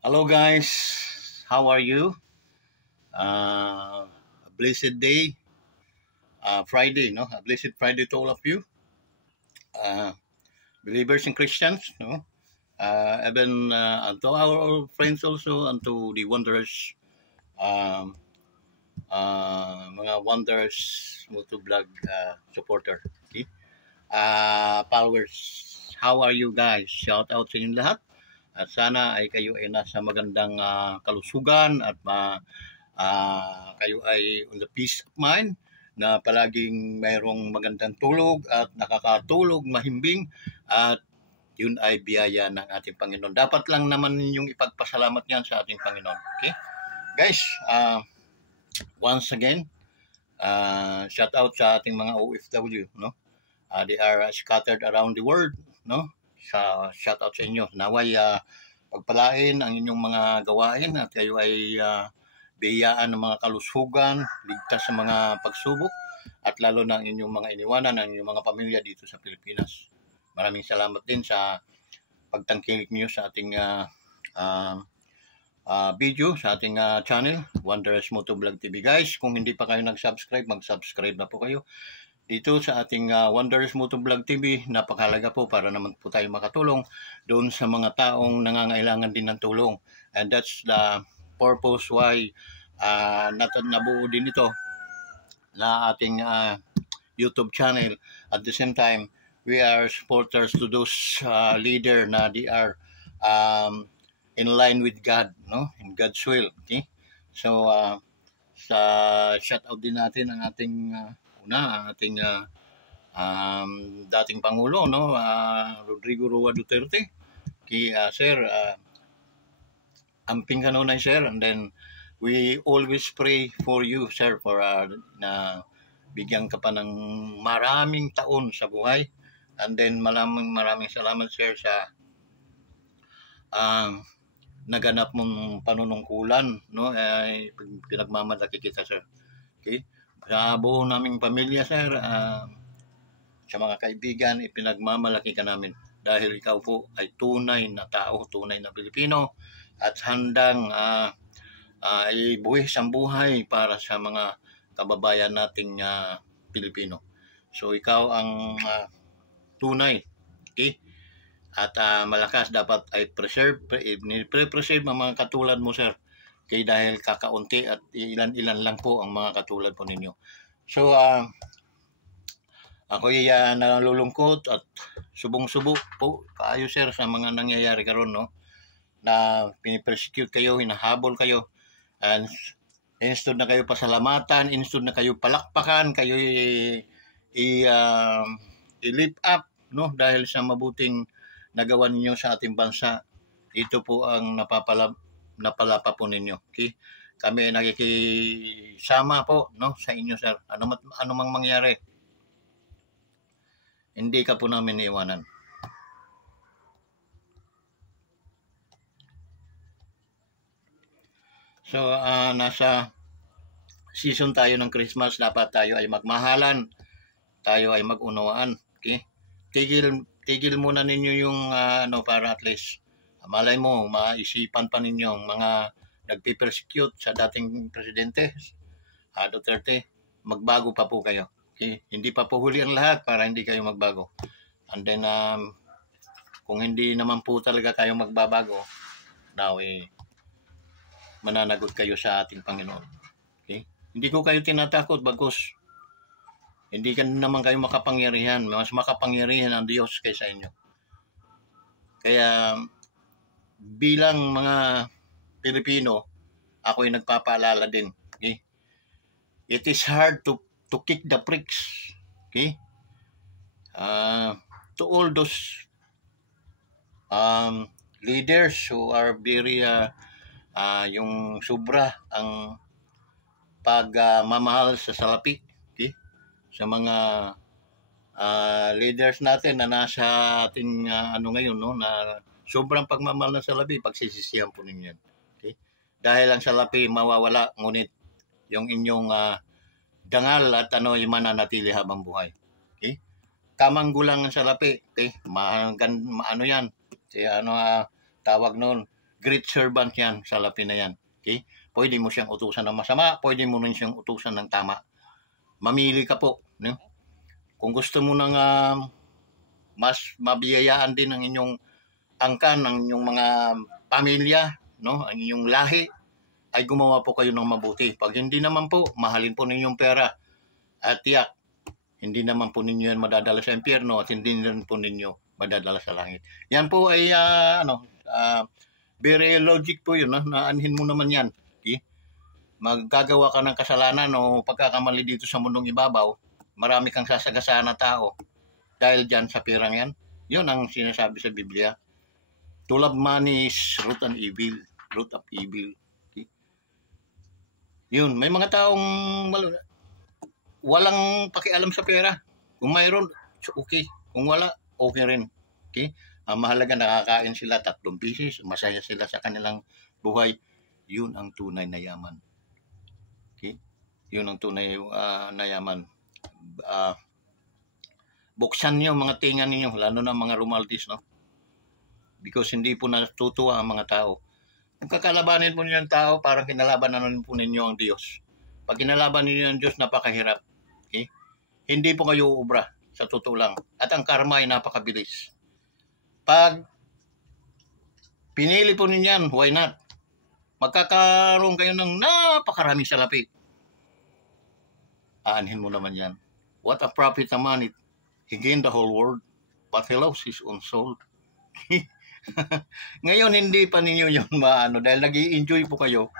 Hello guys, how are you? A blessed day, Friday, no? A blessed Friday to all of you, uh, believers and Christians, no? Even and to our friends also, and to the Wanderers, um, mga Wanderers Motovlog supporter, okay? Followers, how are you guys? Shout out sa inyong lahat. At sana ay kayo ay nasa magandang kalusugan at kayo ay on the peace of mind na palaging mayroong magandang tulog at nakakatulog mahimbing at yun ay biyaya ng ating Panginoon. Dapat lang naman ninyong ipagpasalamat yan sa ating Panginoon. Okay? Guys, once again, shout out sa ating mga OFW, no? They are scattered around the world, no? Shout out sa inyo. Naway pagpalain ang inyong mga gawain at kayo ay biyayaan ng mga kalusugan, ligtas sa mga pagsubok, at lalo na ang inyong mga iniwanan, ang inyong mga pamilya dito sa Pilipinas. Maraming salamat din sa pagtangkilik niyo sa ating video, sa ating channel, Wanderers Motovlog TV. Guys, kung hindi pa kayo nag-subscribe, mag-subscribe na po kayo. Dito sa ating Wanderers Motovlog TV, napakahalaga po para naman po tayo makatulong doon sa mga taong nangangailangan din ng tulong. And that's the purpose why nabuo din ito na ating YouTube channel. At the same time, we are supporters to those leader na they are in line with God, no? In God's will. Okay? So, sa shout out din natin ang ating ating dating Pangulo, no? Rodrigo Roa Duterte. Sir, amping kanunay, sir, and then we always pray for you, sir, for na bigyan ka pa ng maraming taon sa buhay, and then maraming salamat, sir, sa naganap mong panunungkulan, no? Pinagmamalaki kita, sir. Okay? Sa buong naming pamilya, sir, sa mga kaibigan, ipinagmamalaki ka namin dahil ikaw po ay tunay na tao, tunay na Pilipino, at handang ibuwis ang buhay para sa mga kababayan nating Pilipino. So ikaw ang tunay, okay? At malakas dapat ay preserve ang mga katulad mo, sir. Okay, dahil kakaunti at ilan-ilan lang po ang mga katulad po ninyo. So, ako'y nalulungkot at subong-subo po kayo, sir, sa mga nangyayari karon, no? Na pinipersecute kayo, hinahabol kayo, and instead na kayo pasalamatan, instead na kayo palakpakan, kayo i-lift up, no? Dahil sa mabuting nagawa ninyo sa ating bansa, ito po ang napalapa po ninyo. Okay? Kami nakikisama po, no, sa inyo, sir. Ano mang mangyari, hindi ka po namin iiwanan. So, nasa season tayo ng Christmas, dapat tayo ay magmahalan, tayo ay mag-unawaan. Okay? Tigil muna ninyo yung para at least malay mo, maisipan pa ninyo ang mga nagpipersecute sa dating presidente, Duterte, magbago pa po kayo. Okay? Hindi pa po huli ang lahat para hindi kayo magbago. And then, kung hindi naman po talaga kayo magbabago, now, mananagot kayo sa ating Panginoon. Okay? Hindi ko kayo tinatakot bagkus hindi ka naman kayo makapangyarihan. Mas makapangyarihan ang Diyos kaysa inyo. Kaya, bilang mga Pilipino, ako ay nagpapaalala din. Okay? It is hard to kick the pricks. Okay? To all those leaders who are very yung sobra ang pagmamahal sa salapi. Okay? Sa mga leaders natin na nasa ating ngayon, no, na sobrang pagmamahal ng salapi, pagsisisihan po ninyo. Okay? Dahil ang salapi mawawala, ngunit yung inyong dangal at yung mananatili habang buhay. Okay? Tamang gulang ang salapi. Okay? Yan. Tawag noon, great servant yan, salapi na yan. Okay? Pwede mo siyang utusan ng masama, pwede mo rin siyang utusan ng tama. Mamili ka po. No? Kung gusto mo nang mas mabiyayaan din ang inyong angkan, ang inyong mga pamilya, no? Ang inyong lahi, ay gumawa po kayo ng mabuti. Pag hindi naman po, mahalin po ninyong pera. At tiyak, hindi naman po ninyo yan madadala sa impyerno at hindi rin po ninyo madadala sa langit. Yan po ay very logic po yun. Naanhin mo naman yan. Okay? Maggagawa ka ng kasalanan o pagkakamali dito sa mundong ibabaw, marami kang sasagasaan na tao dahil dyan sa perang yan. Yun ang sinasabi sa Biblia. To love money is root of evil. Okay? Yun, may mga taong walang pakialam sa pera. Kung mayroon, okay. Kung wala, okay rin. Okay? Ang mahalaga, nakakain sila 3 beses, masaya sila sa kanilang buhay. Yun ang tunay na yaman. Okay? Yun ang tunay na yaman. Buksan niyo mga tinga ninyo, lalo na mga Romaldis, no? Because hindi po natutuwa ang mga tao. Kung kakalabanin po niyo ang tao, parang kinalaban na po ninyo ang Diyos. Pag kinalaban ninyo ang Diyos, napakahirap. Okay? Hindi po kayo ubra, sa totoo lang. At ang karma ay napakabilis. Pag pinili po ninyo yan, why not? Magkakaroon kayo ng napakaraming salapi. Aanhin mo naman yan. What a profit a man, he gained the whole world, but he lost his own soul. Ngayon, hindi pa ninyo yun maano dahil nag-i-enjoy po kayo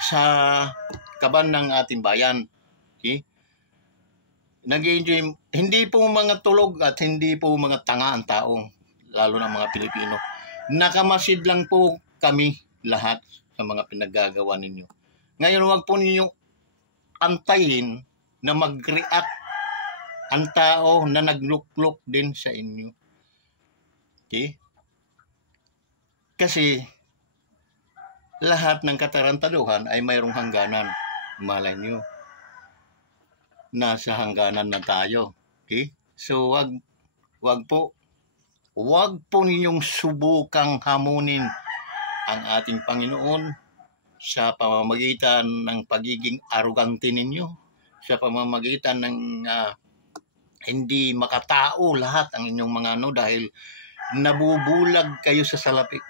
sa kaban ng ating bayan. Okay? Nag-i-enjoy, hindi po mga tulog at hindi po mga tanga ang taong, lalo ng mga Pilipino. Nakamasid lang po kami lahat sa mga pinaggagawa ninyo. Ngayon, huwag po ninyo antayin na mag-react ang tao na nagluklok din sa inyo. Okay? Kasi lahat ng katarantaduhan ay mayroong hangganan. Malay nyo, nasa hangganan na tayo. Okay? So wag po ninyong subukang hamunin ang ating Panginoon sa pamamagitan ng pagiging arugante ninyo, sa pamamagitan ng hindi makatao lahat ang inyong mga dahil nabubulag kayo sa salapi.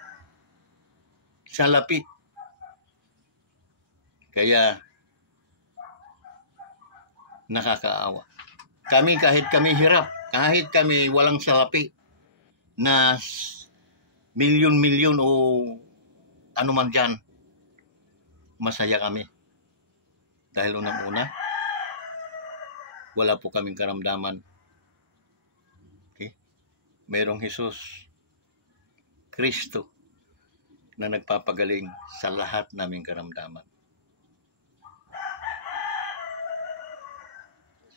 Kaya nakakaawa. Kahit kami hirap, kahit kami walang salapi na milyon-milyon o ano man dyan, masaya kami. Dahil unang-una, wala po kaming karamdaman. Okay? Mayroong Jesus, Kristo, na nagpapagaling sa lahat naming karamdaman.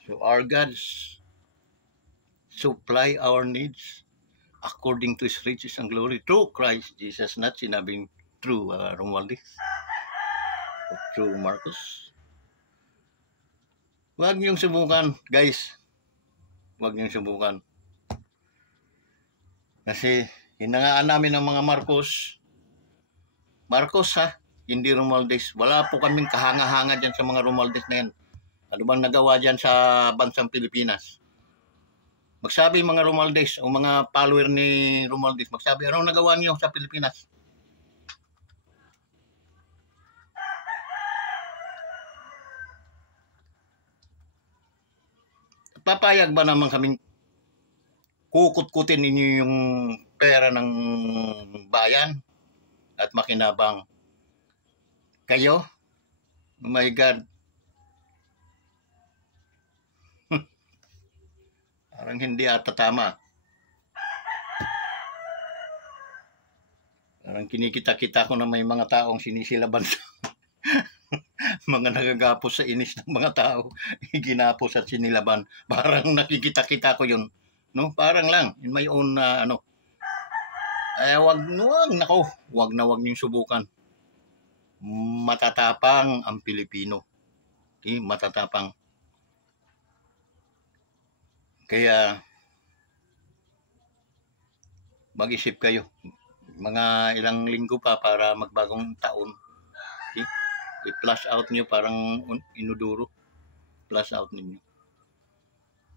So our God supply our needs according to His riches and glory through Christ Jesus. Not sinabing through Romualdez o through Marcos. Huwag niyong subukan, guys. Huwag niyong subukan. Kasi hinangaan namin ng mga Marcos ha, hindi Romualdez. Wala po kaming kahanga-hanga dyan sa mga Romualdez na yan. Ano bang nagawa dyan sa bansang Pilipinas? Magsabi mga Romualdez o mga follower ni Romualdez, magsabi, anong nagawa niyo sa Pilipinas? Papayag ba naman kaming kukut-kutin ninyo yung pera ng bayan at makinabang kayo? Oh my God. Parang hindi ata tama. Parang kinikita-kita ko na may mga taong sinisilaban sa mga nagagapos sa inis ng mga tao. Ginapos at sinilaban. Parang nakikita-kita ko yun. No? Parang lang. In my own wag niyong subukan. Matatapang ang Pilipino. Okay? Matatapang. Kaya mag-isip kayo. mga ilang linggo pa para magbagong taon. Okay? I-flush out nyo parang inuduro. Flush out ninyo.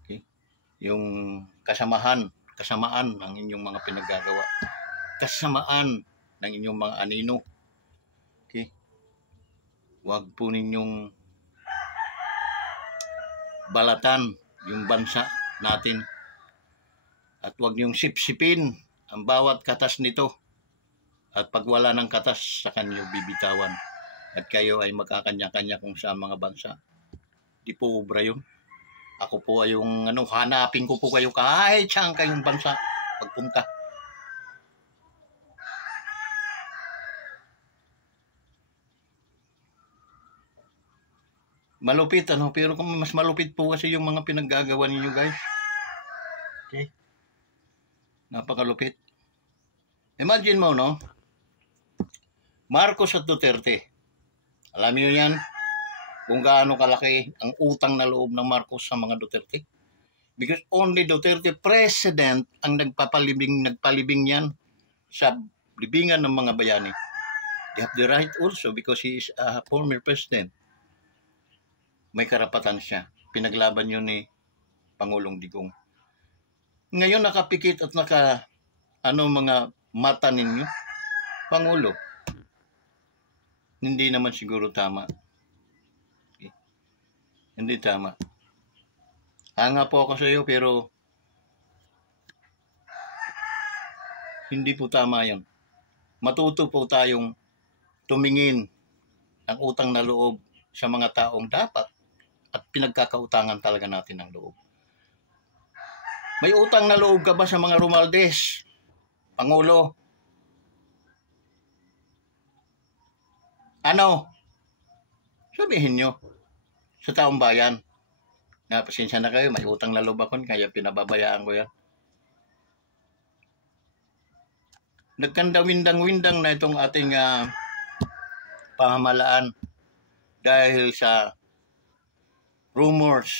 Okay? Yung kasamaan ng inyong mga pinaggagawa. Kasamaan ng inyong mga anino. Okay? Huwag po ninyong balatan yung bansa natin. At huwag niyong sipsipin ang bawat katas nito. At pag wala ng katas, sa kanyo bibitawan. At kayo ay magkakanya-kanya kung saan mga bansa. Di po obra yun. Ako po ay yung hanapin ko po kayo kahit saan kayong bansa pagpunta. Malupit pero mas malupit po kasi yung mga pinaggagawa ninyo, guys. Okay? Napakalupit. Imagine mo, no? Marcos at Duterte. Alam niyo yan? Kung gaano kalaki ang utang na loob ng Marcos sa mga Duterte. Because only Duterte President ang nagpalibing yan sa libingan ng mga bayani. They have the right also because he is a former president. May karapatan siya. Pinaglaban yun ni Pangulong Digong. Ngayon nakapikit at mga mata ninyo. Pangulo. Hindi naman siguro tama. Okay. Hindi tama. Hanga po ako sa iyo pero hindi po tama yun. Matuto po tayong tumingin ang utang na loob sa mga taong dapat at pinagkakautangan talaga natin ng loob. May utang na loob ka ba sa mga Romualdez, Pangulo? Ano? Sabihin nyo sa taong bayan na pasensya na kayo, may utang na loob ako kaya pinababayaan ko yan. Nagkandawindang-windang na itong ating pamahalaan dahil sa rumors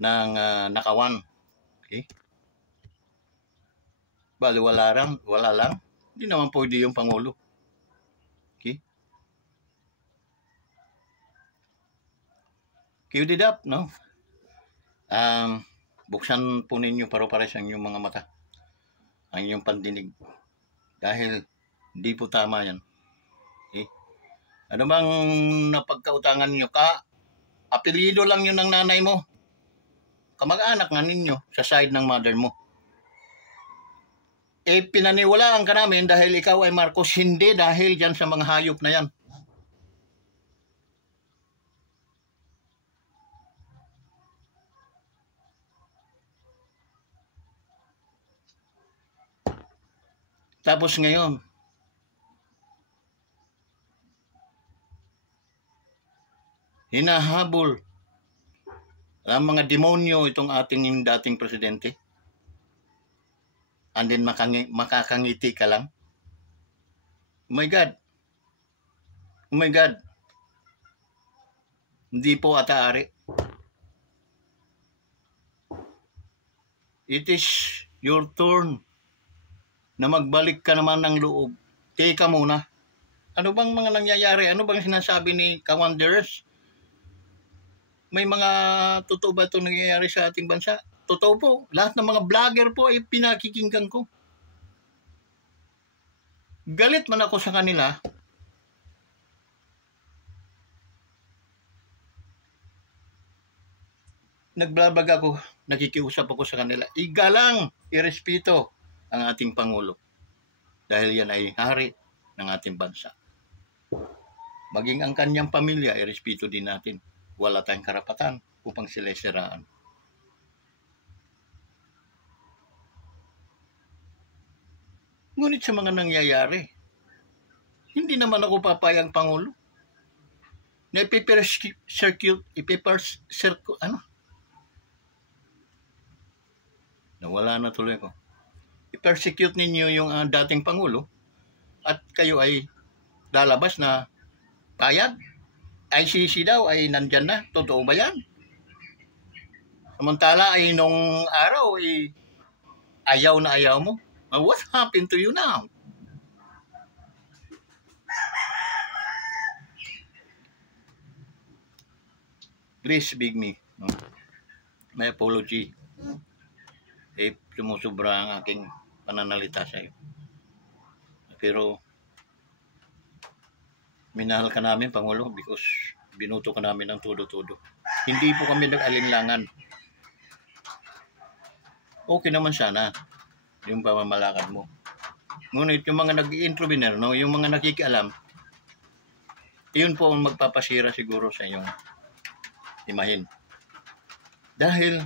ng nakawan. Okay? Bali wala lang. Hindi naman pwede yung Pangulo. Okay? Cue it up, no? Buksan po ninyo paro-pares ang inyong mga mata. Ang inyong pandinig. Dahil hindi po tama yan. Okay? Ano bang napagkautangan nyo ka? Apelido lang yun ng nanay mo. Kamag-anak nga ninyo sa side ng mother mo. Pinaniwalaan ka namin dahil ikaw ay Marcos, hindi dahil dyan sa mga hayop na yan. Tapos ngayon, hinahabol ang mga demonyo itong ating dating presidente. And then makakangiti ka lang. Oh my God. Oh my God. Hindi po ataari. It is your turn na magbalik ka naman ng loob. Teka muna. Ano bang mga nangyayari? Ano bang sinasabi ni Kawanderers? May mga totoo ba ito nangyayari sa ating bansa? Totoo po. Lahat ng mga vlogger po ay pinakikinggan ko. Galit man ako sa kanila. Nagblabag ako, nakikiusap ako sa kanila. Igalang, irespeto ang ating Pangulo. Dahil yan ay hari ng ating bansa. Maging ang kanyang pamilya, irespeto din natin. Wala tayong karapatan upang sila siraan. Ngunit sa mga nangyayari, hindi naman ako papayang Pangulo. Na nawala na tuloy ko. I-persecute ninyo yung dating Pangulo at kayo ay lalabas na payag. ICC daw ay nandyan na. Totoo ba yan? Samantala ay nung araw ay ayaw na ayaw mo. What happened to you now? Please big me. No? May apology if sumusubra ang aking pananalita sa iyo. Pero minahal ka namin, Pangulo, because binuto ka namin ng todo-todo. Hindi po kami nag-alinlangan. Okay naman sana yung pamamalakad mo. Ngunit yung mga nag-i-intervener, no, yung mga nakikialam, yun po ang magpapasira siguro sa inyong imahin. Dahil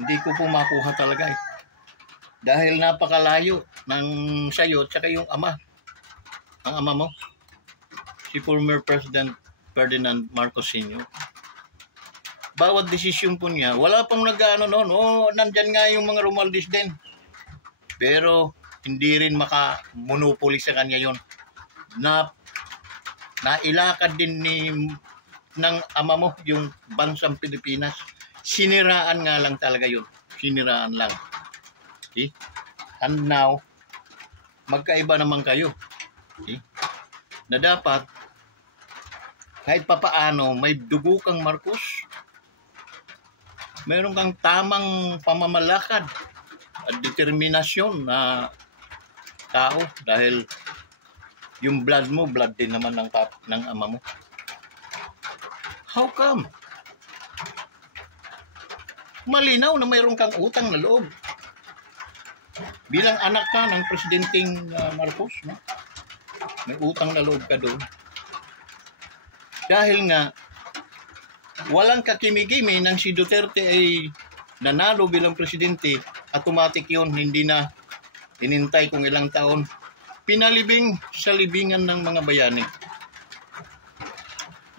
hindi ko po makuha talaga eh. Dahil napakalayo ng sayo at saka yung ama. Ang ama mo, si former President Ferdinand Marcos Sr. Bawat desisyon po niya, wala pong nag-ano noon. Nandyan nga yung mga Romualdez din. Pero hindi rin maka-monopoly sa kanya yon. Nailakad din ng ama mo yung bansang Pilipinas. Siniraan nga lang talaga yun. Siniraan lang. Okay? And now, magkaiba naman kayo. Okay? Na dapat, kahit papaano, may dugo kang Marcos. Meron kang tamang pamamalakad at determinasyon na tao. Dahil yung blood mo, blood din naman ng ama mo. How come? Malinaw na mayroon kang utang na loob. Bilang anak ka ng Presidenteng Marcos, no? May utang na loob ka doon. Dahil nga, walang kakimigimi nang si Duterte ay nanalo bilang presidente, automatic yun, hindi na inintay kung ilang taon. Pinalibing sa libingan ng mga bayani.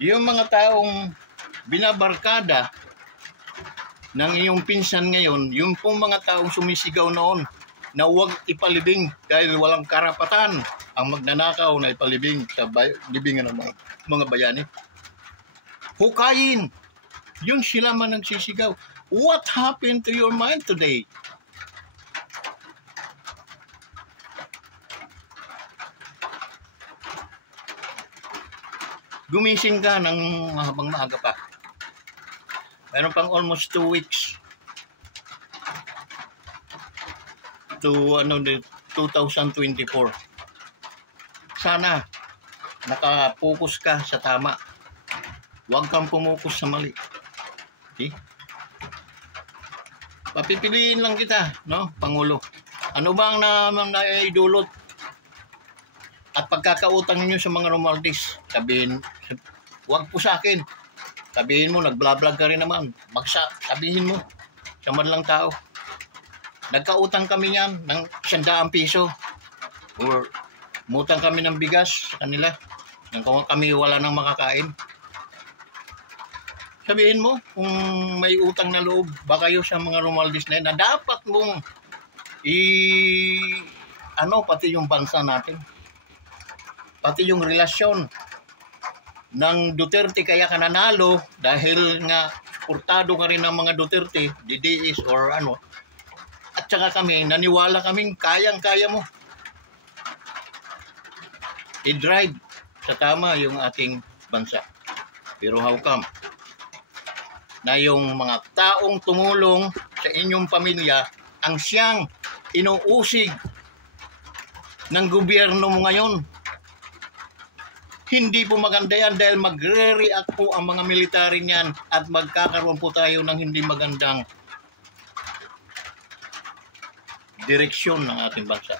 Yung mga taong binabarkada ng iyong pinsan ngayon, yung pong mga taong sumisigaw noon na huwag ipalibing dahil walang karapatan ang magnanakaw na ipalibing sa libingan ng mga bayani. Hukayin! Yun sila man nagsisigaw. What happened to your mind today? Gumising ka ng habang maaga pa. Meron pang almost 2 weeks to 2024. Sana nakapokus ka sa tama. Huwag kang pumukus sa mali. Okay? Papipiliin lang kita, no, Pangulo. Ano bang naidulot at pagkakautang ninyo sa mga Romualdez? Sabihin, huwag po sa akin. Sabihin mo, nag-vlog ka rin naman. Sabihin mo, sa madlang tao. Nagkautang kami yan ng 100 piso. Or mutang kami ng bigas sa kanila. Nang kami wala nang makakain. Sabihin mo, kung may utang na loob ba kayo sa mga Romualdez na yun, na dapat mong pati yung bansa natin. Pati yung relasyon ng Duterte kaya ka nanalo dahil nga suportado ka rin ng mga Duterte, DDS or ano. At saka kami, naniwala kaming kayang-kaya mo i-drive sa tama yung ating bansa. Pero how come? Na yung mga taong tumulong sa inyong pamilya ang siyang inuusig ng gobyerno mo ngayon. Hindi po maganda yan dahil magre-react po ang mga military niyan at magkakaroon po tayo ng hindi magandang direksyon ng ating bansa.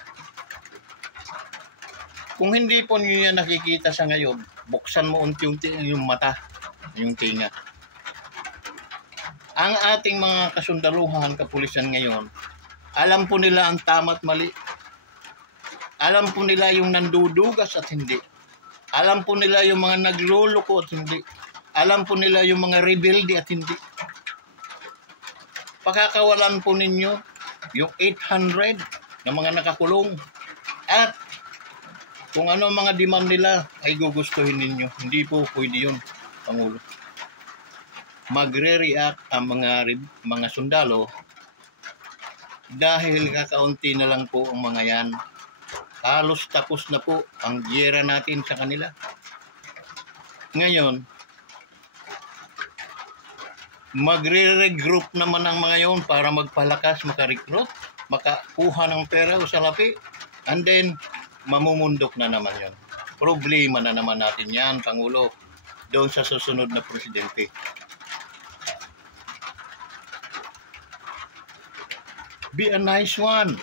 Kung hindi po niyo yan nakikita sa ngayon, buksan mo unti-unti yung mata, yung tinga. Ang ating mga kasundaluhan, kapulisan ngayon, alam po nila ang tama at mali. Alam po nila yung nandudugas at hindi. Alam po nila yung mga nagluloko at hindi. Alam po nila yung mga rebelde at hindi. Pakakawalan po ninyo yung 800 na mga nakakulong. At kung ano mga demand nila ay gugustuhin ninyo. Hindi po pwede yun, Pangulo. Magre-react ang mga sundalo Dahil kakaunti na lang po ang mga yan. Halos tapos na po ang giyera natin sa kanila. Ngayon, magre-regroup naman ang mga yon para magpalakas, makarecruit, makakuha ng pera o salapi. And then, mamumundok na naman yon. Problema na naman natin yan, Pangulo, doon sa susunod na presidente. Be a nice one.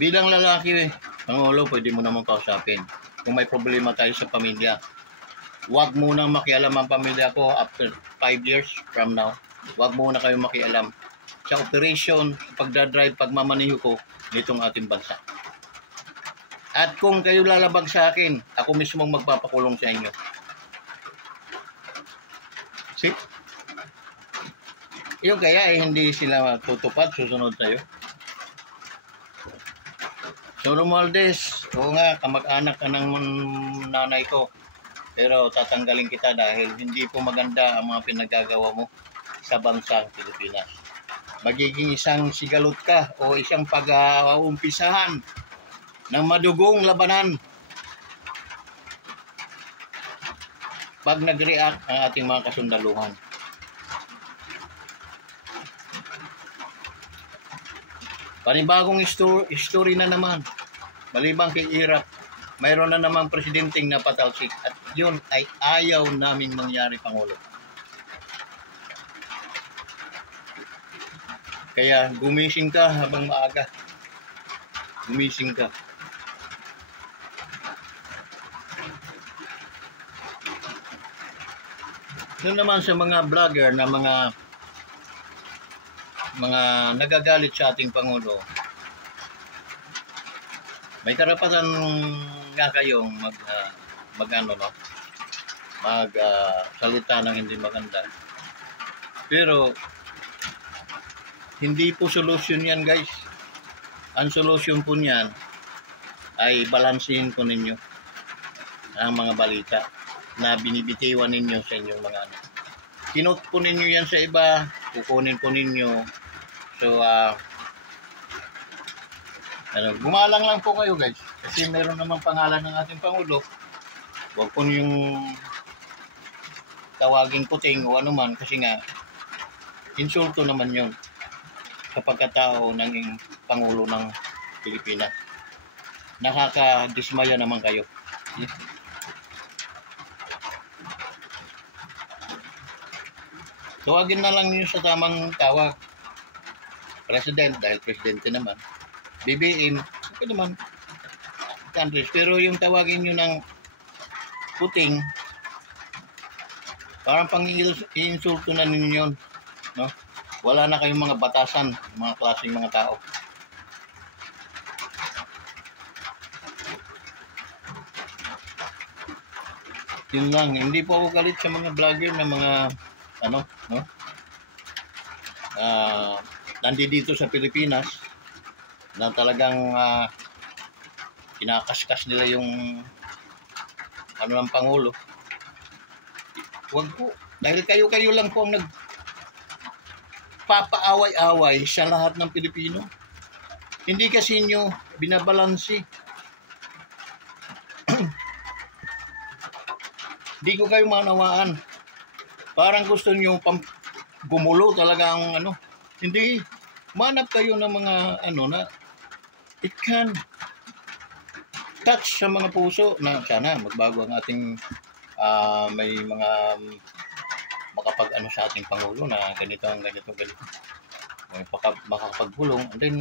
Bilang lalaki, Pangulo, pwede mo naman kausapin. Kung may problema tayo sa pamilya, huwag muna makialam ang pamilya ko after 5 years from now. Huwag muna kayo makialam sa operation, sa pagdadrive, pagmamaniho ko nitong ating bansa. At kung kayo lalabag sa akin, ako mismong magpapakulong sa inyo. See? Yung kaya hindi sila tutupad, susunod tayo. So Romualdez, oo nga, kamag-anak ka ng nanay ko. Pero tatanggalin kita dahil hindi po maganda ang mga pinagagawa mo sa bansang Pilipinas. Magiging isang sigalot ka o isang pag-uumpisahan ng madugong labanan pag nag-react ang ating mga kasundaluhan. Panibagong history na naman. Malibang kay Iraq, mayroon na namang presidenteng napatalsik at yun ay ayaw naming mangyari, Pangulo. Kaya gumising ka habang maaga. Gumising ka. Doon naman sa mga vlogger na mga nagagalit sa ating Pangulo, may karapatan nga kayong salita ng hindi maganda. Pero hindi po solusyon yan, guys. Ang solusyon po niyan ay balansin po ninyo ang mga balita na binibitiwan ninyo sa inyong mga anak. Kinot po ninyo yan sa iba, kukunin po ninyo. So, gumalang lang po kayo, guys. Kasi meron namang pangalan ng ating Pangulo. Huwag po yung tawaging puting o ano man. Kasi nga, insulto naman yun sa pagkatao ng Pangulo ng Pilipinas. Nakakadismaya naman kayo. Tawagin na lang niyo sa tamang tawag. President, dahil presidente naman. BBM, okay naman. Countries. Pero yung tawagin nyo ng puting, parang pang-insulto na ninyo yun. No? Wala na kayong mga batasan, mga klaseng mga tao. Yun lang. Hindi po ako galit sa mga vlogger na mga nandito sa Pilipinas na talagang kinakaskas nila yung ng Pangulo. Huwag po. Dahil kayo lang po ang nagpapaaway-away sa lahat ng Pilipino. Hindi kasi nyo binabalansi. Hindi ko kayo manawaan. Parang gusto nyo gumulo talaga ang Hindi. Manap kayo ng mga na it can touch sa mga puso na sana magbago ang ating may mga makapag sa ating Pangulo na ganito. May makapagbulong. And then,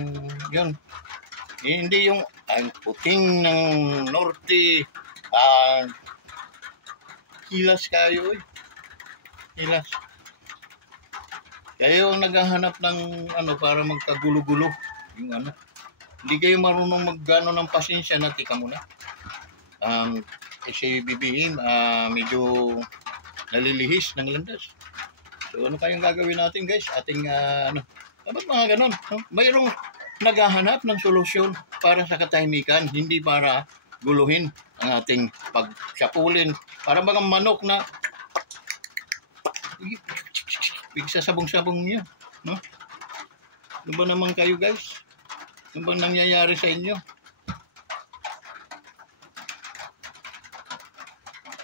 yun. Hindi yung puting ng norte. Hilas kayo eh. Hilas. Kayo ang naghahanap ng para magkagulo-gulo. Yung Hindi kayo marunong maggano ng pasensya na tika muna. Kasi BBM medyo nalilihis ng landas. So ano kayong gagawin natin, guys? Ating dapat mga ganon. No? Mayroong naghahanap ng solusyon para sa katahimikan, hindi para guluhin ang ating pagsapulin. Para mga manok na sabong-sabong niya. No? Ano ba naman kayo guys? Ano bang nangyayari sa inyo?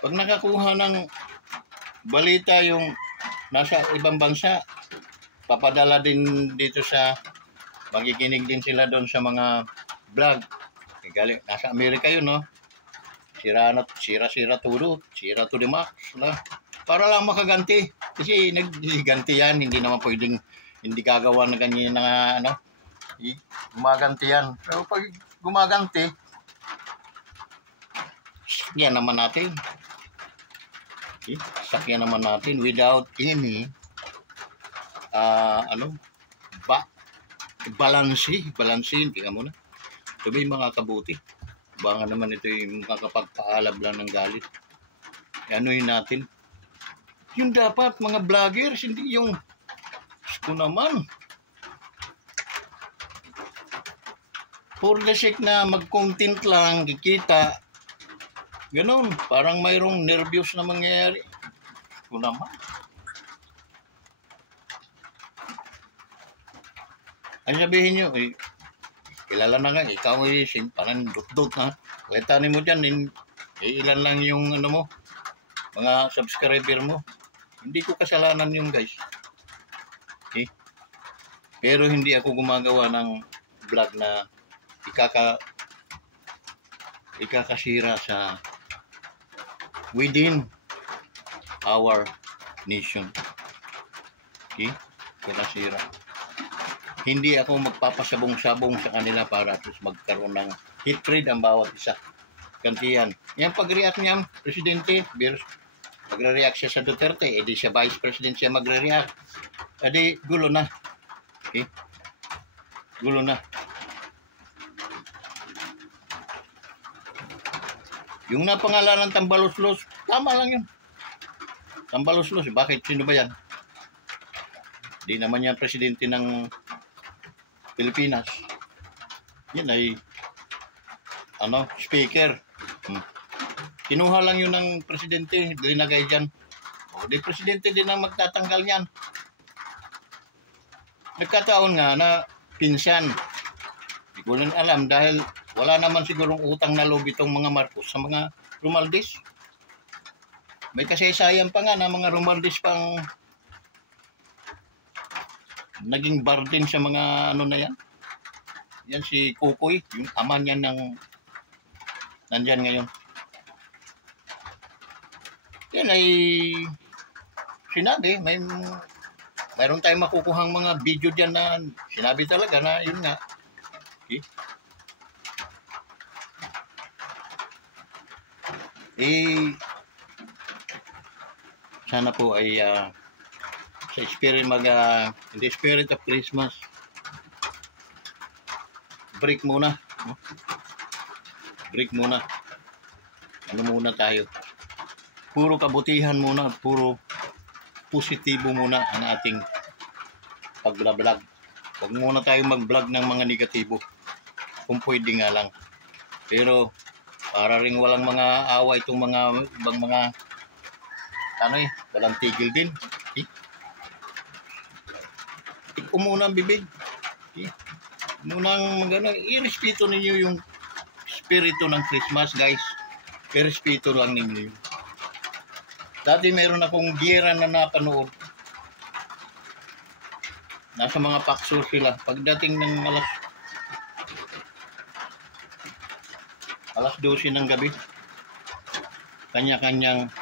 Pag nakakuha ng balita yung nasa ibang bansa, papadala din dito sa, magiginig din sila doon sa mga vlog. Galing, nasa Amerika yun, no? Sira-sira todo, sira to the max. Para lang makaganti. Kasi nagganti yan, hindi naman pwedeng, hindi gagawa na ganyan na, ano, gumaganti yan. So, pag gumaganti, yan naman natin. Okay? Sakyan naman natin without any balansin, tingnan mo na. Ito ba yung mga kabuti? Baka naman ito yung makakapagpaalab lang ng galit. Anuhin natin. Yung dapat mga vloggers, hindi yung ko naman. For the sake na mag-content lang, kikita, ganon, parang mayroong nervyos na mangyayari. Ko naman. Ang sabihin nyo, kilala na nga, ikaw parang dot-dot ha. Kitanin mo dyan, ilan lang yung ano mo, mga subscriber mo. Hindi ko kasalanan yung guys. Okay? Pero hindi ako gumagawa ng vlog na ikakasira sa within our nation. Okay? Ikakasira. Hindi ako magpapasabong-sabong sa kanila para at magkaroon ng hatred ang bawat isa. Kantiyan. Yan pag-react niya, Presidente, magre-react siya sa Duterte, edi siya Vice President siya magre-react. Edi gulo na. Okay? Gulo na. Yung napangalanan Tambaloslos, tama lang yun. Tambaloslos, bakit? Sino ba yan? Di naman yan presidente ng Pilipinas. Yan ay speaker. Kinuha lang yun ng presidente, linagay dyan. O, di presidente din ang magtatanggal niyan. Nagkataon nga na pinsan. Hindi ko lang alam dahil wala naman sigurong utang na loob itong mga Marcos sa mga Romualdez. May kasaysayan pa nga na mga Romualdez pang naging burden sa mga ano na yan. Yan si Kukoy, yung ama niya ng nandyan ngayon. Yan ay sinabi, mayroon tayong makukuhang mga video dyan na sinabi talaga na yun nga. Okay? Sana po ay sa spirit in the spirit of Christmas, break muna. Break muna. Ano muna tayo? Puro kabutihan muna, puro positibo muna ang ating pag-vlog. Huwag muna tayo mag-vlog ng mga negatibo. Kung pwede nga lang. Pero para ring walang mga awa itong mga ibang mga walang tigil din. Ikaw muna ang bibig. Munang irespeto ninyo yung spirito ng Christmas, guys. Irespeto lang ninyo yun. Dati meron akong gira na napanood. Nasa mga pakso sila. Pagdating ng alas 12 ng gabi, kanya-kanyang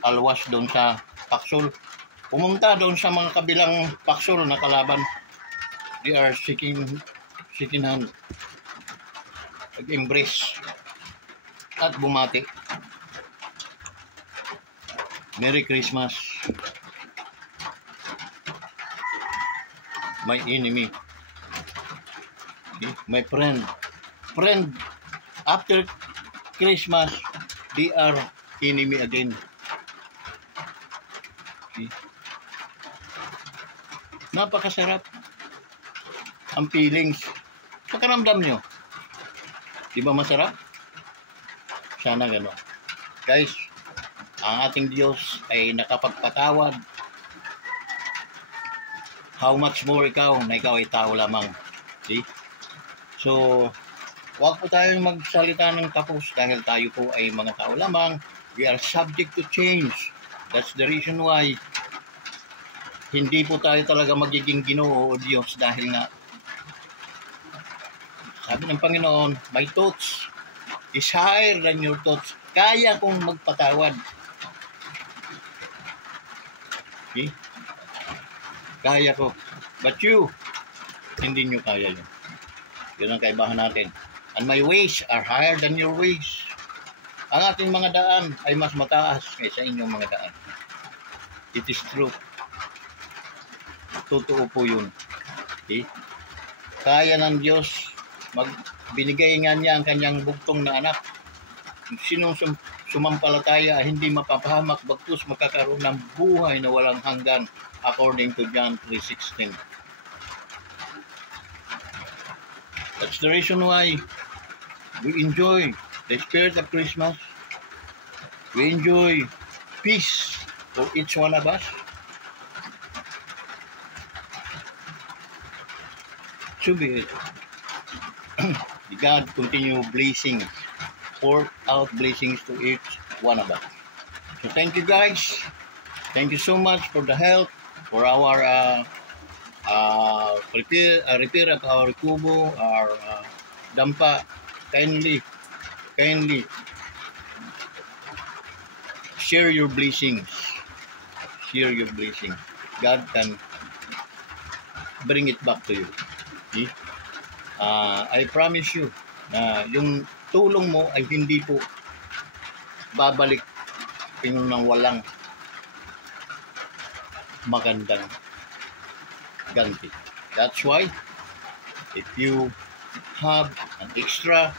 alwas doon sa paksol. Pumunta doon sa mga kabilang paksol na kalaban. They are seeking hand. Nag-embrace at bumati. Merry Christmas, my enemy. Okay? My friend. After Christmas, they are enemy again. Okay? Napakasarap ang feelings. Pakaramdam nyo. Di ba masarap? Sana gano'n. Guys, ang ating Diyos ay nakapagpatawad. How much more ikaw na ikaw ay tao lamang. See? So, huwag po tayong magsalita ng tapos dahil tayo po ay mga tao lamang. We are subject to change. That's the reason why hindi po tayo talaga magiging Ginoo o Diyos dahil nga sabi ng Panginoon, my thoughts is higher than your thoughts. Kaya kong magpatawad. Okay? Kaya ko. But you, hindi nyo kaya yun. Yun ang kaibahan natin. And my ways are higher than your ways. Ang ating mga daan ay mas mataas kaysa inyong mga daan. It is true. Totoo po yun. Okay? Kaya ng Diyos, binigay nga niya ang kanyang bugtong na anak. Sinong sumampalataya ay hindi mapapahamak bagkus magkakaroon ng buhay na walang hanggan according to John 3:16. That's the reason why we enjoy the spirit of Christmas. We enjoy peace for each one of us. So be it. God continue blessing, pour out blessings to each one of us. So thank you guys. Thank you so much for the help, for our repair of our kubo, our dampa. Kindly share your blessings. Share your blessings. God can bring it back to you. Okay? I promise you na yung tulong mo ay hindi po babalik yung nang walang magandang ganti. That's why if you have an extra,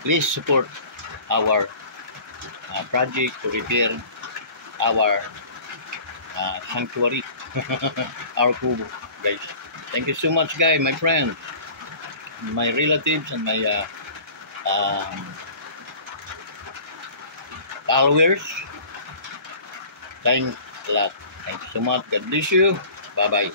please support our project to repair our sanctuary, our kubo, guys. Thank you so much, guys, my friends, my relatives, and my followers. Thanks a lot. Thank you so much. God bless you. Bye-bye.